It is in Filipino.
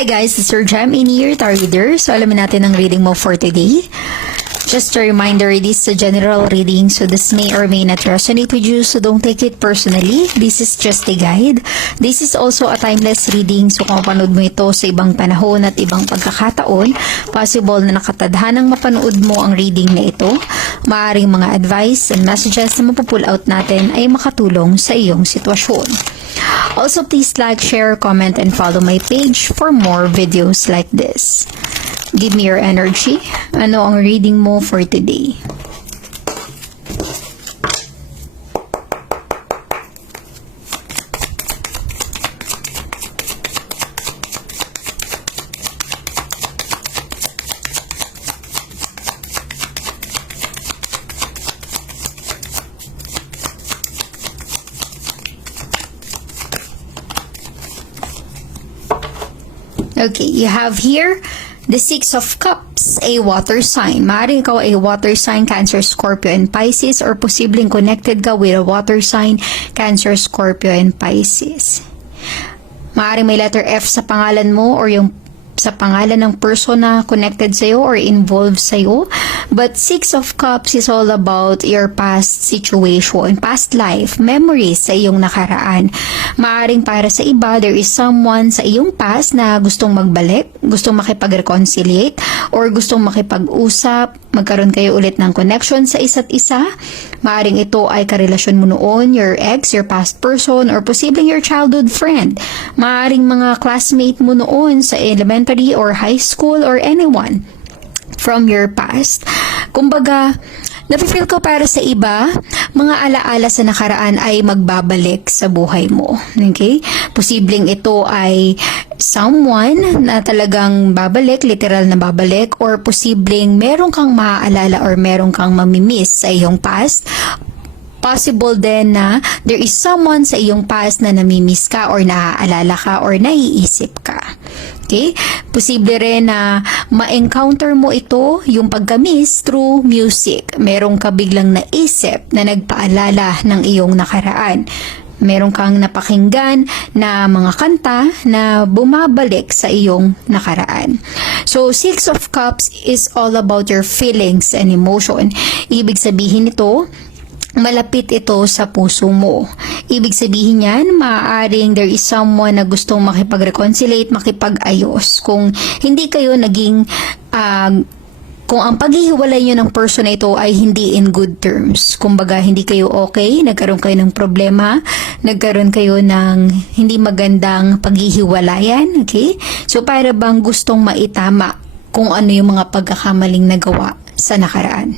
Hi guys, this is your Gem in here, Tarot Reader. So alamin natin ang reading mo for today. Just a reminder, this is a general reading, so this may or may not resonate with you, so don't take it personally. This is just a guide. This is also a timeless reading, so kung mapanood mo ito sa ibang panahon at ibang pagkakataon, possible na nakatadhanang mapanood mo ang reading na ito. Maaring mga advice and messages na mapupull out natin ay makatulong sa iyong sitwasyon. Also, please like, share, comment, and follow my page for more videos like this. Give me your energy. Ano ang reading mo for today? Okay, you have here the Six of Cups, a water sign. Maaaring ikaw ay water sign, Cancer, Scorpio, and Pisces, or posibleng connected ka with a water sign, Cancer, Scorpio, and Pisces. Maaaring may letter F sa pangalan mo or yung sa pangalan ng person na connected sa'yo or involved sa'yo. But Six of Cups is all about your past situation, past life, memories sa iyong nakaraan. Maaring para sa iba, there is someone sa iyong past na gustong magbalik, gustong makipag-reconciliate, or gustong makipag-usap, magkaroon kayo ulit ng connection sa isa't isa. Maaring ito ay karelasyon mo noon, your ex, your past person, or posibleng your childhood friend. Maaring mga classmate mo noon sa elementary or high school or anyone from your past. Kumbaga, nafe-feel ko para sa iba, mga alaala sa nakaraan ay magbabalik sa buhay mo. Okay? Posibleng ito ay someone na talagang babalik, literal na babalik, or posibleng meron kang maaalala or meron kang mamimiss sa iyong past. Possible din na there is someone sa iyong past na namimiss ka or naaalala ka or naiisip ka. Okay? Posible rin na ma-encounter mo ito, yung pagka-miss, through music. Meron ka biglang naisip na nagpaalala ng iyong nakaraan. Meron kang napakinggan na mga kanta na bumabalik sa iyong nakaraan. So, Six of Cups is all about your feelings and emotion. Ibig sabihin ito, malapit ito sa puso mo. Ibig sabihin yan, maaaring there is someone na gustong makipag-reconciliate, makipag-ayos. Kung hindi kayo naging, kung ang paghihiwalay nyo ng person na ito ay hindi in good terms. Kumbaga, hindi kayo okay, nagkaroon kayo ng problema, nagkaroon kayo ng hindi magandang paghihiwalayan, okay? So, para bang gustong maitama kung ano yung mga pagkakamaling nagawa sa nakaraan.